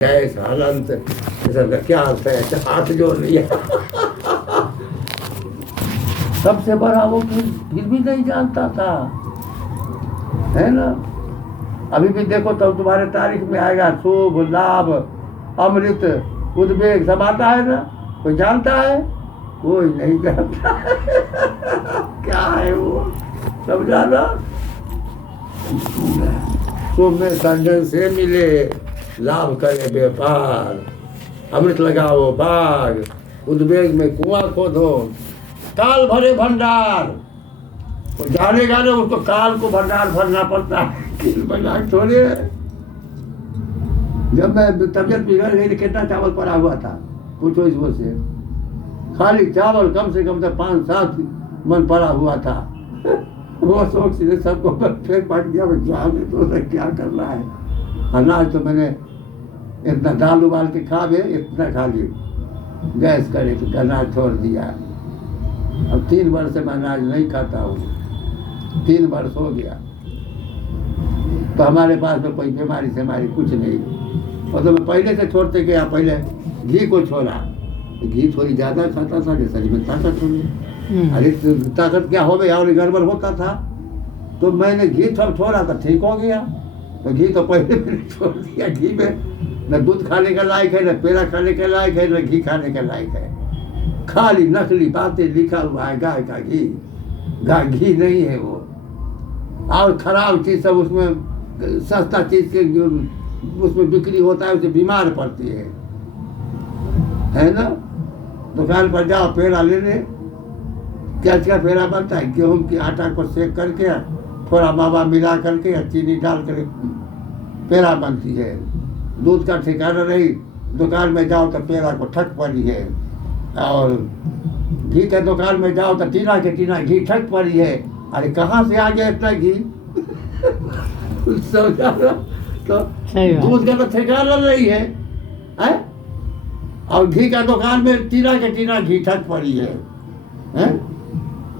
Gas हालत इसका क्या अर्थ है? हाथ जोड़ लिया। सबसे बड़ा वो फिर भी नहीं जानता था, है ना। अभी भी देखो तो तुम्हारे तारीख में आएगा शुभ लाभ अमृत उद्वेग सब आता है ना। कोई जानता है? कोई नहीं जानता है। क्या है वो? समझा ना। शुभ में संजन से मिले, लाभ करे व्यापार, अमृत लगाओ बाग, उद्वेग में कुआं खोदो, काल भरे भंडार। तो जानेगा ना उसको काल को भंडार भरना पड़ता है। भंडार छोड़े। जब मैं तबियत बिगड़ गई कितना चावल पड़ा हुआ था पूछो इसको से। खाली चावल कम से कम तो 5-7 मन पड़ा हुआ था। वो शौक से सबको फिर पट गया जाने तो क्या करना है। अनाज तो मैंने इतना दाल उबाल के खा गए, इतना खा ली, गैस करे तो अनाज छोड़ दिया। अब 3 वर्ष से मैं अनाज नहीं खाता हूँ, 3 वर्ष हो गया। तो हमारे पास में कोई बीमारी से हमारी कुछ नहीं। और तो मैं पहले से छोड़ते गया, पहले घी को छोड़ा, घी थोड़ी ज़्यादा खाता था कि शरीर में ताकत हो गई। अरे ताकत क्या हो गई और गड़बड़ होता था, तो मैंने घी सब छोड़ा तो ठीक हो गया। तो घी तो पहले मैंने छोड़ दिया। घी में न दूध खाने का लायक है, न पेड़ा खाने का लायक है, न घी खाने का लायक है। खाली नकली बातें लिखा हुआ है गाय का घी, घी नहीं है वो। और खराब चीज़ सब उसमें, सस्ता चीज़ के उसमें बिक्री होता है, उससे बीमार पड़ती है ना। दुकान पर जाओ पेड़ा ले ले, क्या पेड़ा बनता है? गेहूं के आटा को सेक करके थोड़ा मावा मिला करके या चीनी डाल कर पेड़ा बनती है। दूध का ठिकाना नहीं, दुकान में जाओ तो पेड़ा को ठक पड़ी है। और घी के दुकान में जाओ तो टीना के टीना घी ठक पड़ी है। अरे कहाँ से आ गया इतना घी? समझा ना? तो दूध का तो ठिकाना नहीं है, और घी का दुकान में टीना के टीना घी ठक पड़ी है।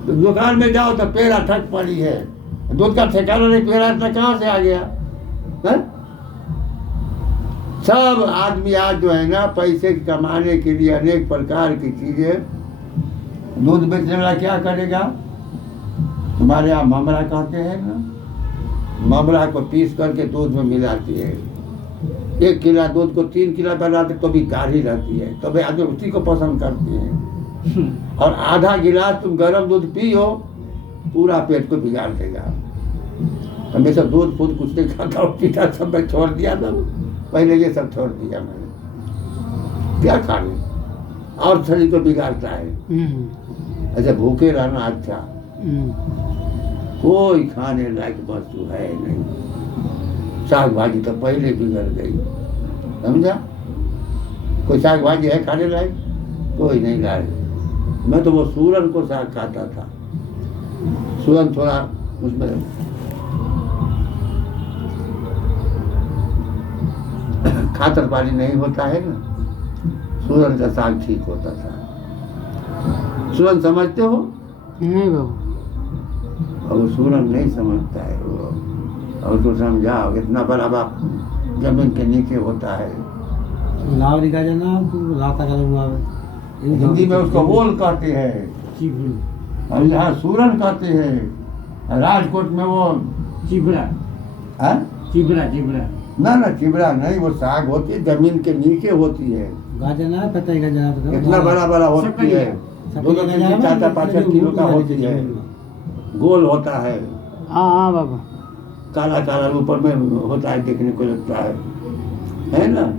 तो दुकान में जाओ तो पेड़ा ठक पड़ी है। दूध का ठिकाना नहीं, पेड़ा इतना कहाँ से आ गया? है? सब आदमी आज जो है ना पैसे कमाने के लिए अनेक प्रकार की चीजें। दूध बेचने वाला क्या करेगा? तुम्हारे यहाँ ममरा कहते हैं ना, ममरा को पीस करके दूध में मिलाती है। 1 किलो दूध को 3 किलो बनाते तो भी गाढ़ी रहती है, तो भाई आदमी उसी को पसंद करते हैं। और आधा गिलास तुम गर्म दूध पियो, पूरा पेट को बिगाड़ देगा। हमेशा दूध फूद कुछ नहीं खाता हूँ, पीता सब मैं छोड़ दिया था। पहले ये सब छोड़ दिया मैंने, क्या खाने, और शरीर को बिगाड़ता है। ऐसे भूखे रहना अच्छा। कोई खाने लायक वस्तु है नहीं। साग भाजी तो पहले बिगड़ गई, समझा। कोई साग भाजी है खाने लायक? कोई नहीं लायक। मैं तो वो सूरन को साग खाता था। सूरन थोड़ा उसमें खातर पानी नहीं होता है ना, सूरन का साग ठीक होता था। सूरन समझते हो? नहीं बाबू। और वो सूरन नहीं समझता है वो। और तो समझाओ, इतना बड़ा बाप जमीन के नीचे होता है। हिंदी में उसको बोल कहते हैं, और यहाँ सूरन कहते हैं। राजकोट में वो चिबड़ा, चिबड़ा चिबड़ा ना चिबड़ा नहीं, वो साग होती है जमीन के नीचे होती है। गाजना पता है, गाजना इतना बड़ा होती है, 2-3 4-5 किलो का होती है, गोल होता है। हाँ बाबा, काला ऊपर में होता है, देखने को लगता है ना।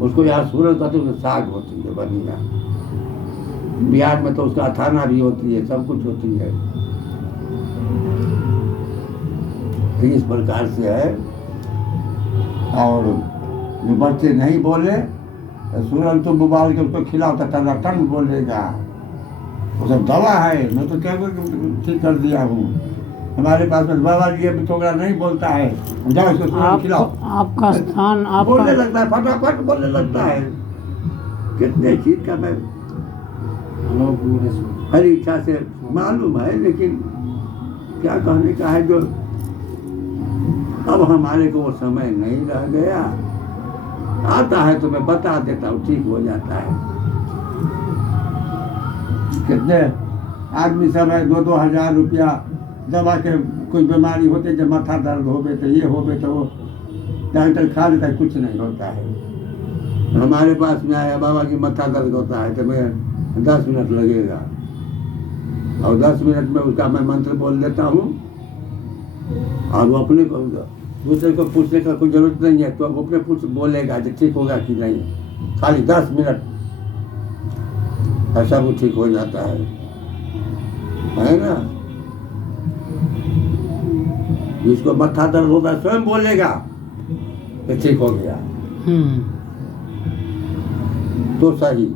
उसको यहाँ सूरज का तो साग होती है बढ़िया। बिहार में तो उसका अथाना भी होती है, सब कुछ होती है। इस प्रकार से है। और जो बच्चे नहीं बोले तो सूरन तुम उबाल के उसको खिलाओ तो टन बोलेगा। वो सब दवा है, मैं तो क्या ठीक कर दिया हूँ। हमारे पास में बाबा जी अभी थोड़ा नहीं बोलता है, जाओ इसको सूरन खिलाओ। आपका स्थान आप बोलने लगता है, फटाफट बोलने लगता है। कितने चीज का मैं हर इच्छा से मालूम है, लेकिन क्या कहने का है, जो अब हमारे को वो समय नहीं रह गया। आता है तो मैं बता देता हूँ, ठीक हो जाता है। कितने आदमी सब है 2-2 हजार रुपया दवा के, कोई बीमारी होते जब माथा दर्द होवे तो ये होवे तो वो, डॉक्टर खा लेता है, कुछ नहीं होता है। हमारे पास में आया बाबा की माथा दर्द होता है तो मैं 10 मिनट लगेगा, और 10 मिनट में उसका मैं मंत्र बोल देता हूँ, और वो अपने को दूसरे को पूछने का कोई जरूरत नहीं है, तो अब अपने पूछ बोलेगा जो ठीक होगा कि नहीं, खाली 10 मिनट ऐसा वो ठीक हो जाता है ना। जिसको माथा दर्द होता है स्वयं बोलेगा कि ठीक हो गया तो सही।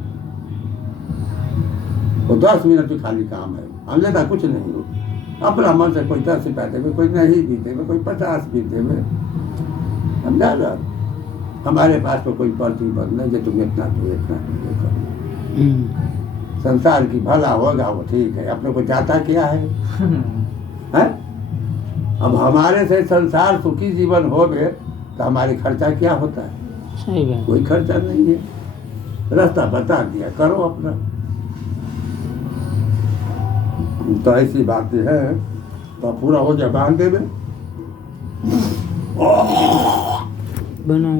वो 10 मिनट ही खाली काम है, अन्यथा कुछ नहीं हो। अपना मन से कोई 10 रुपया देवे, कोई नहीं भी देवे, कोई 50 भी देवे, समझा ना। हमारे पास तो कोई प्रतिबंध नहीं जो तुम इतना दो इतना दो। संसार की भला होगा वो ठीक है, अपने को चाहता क्या है? अब हमारे से संसार सुखी जीवन हो गए तो हमारे खर्चा क्या होता है? सही बात। कोई खर्चा नहीं है, रास्ता बता दिया, करो अपना। तो ऐसी बातें है, तो पूरा हो जाए बांध देवे बनाओ।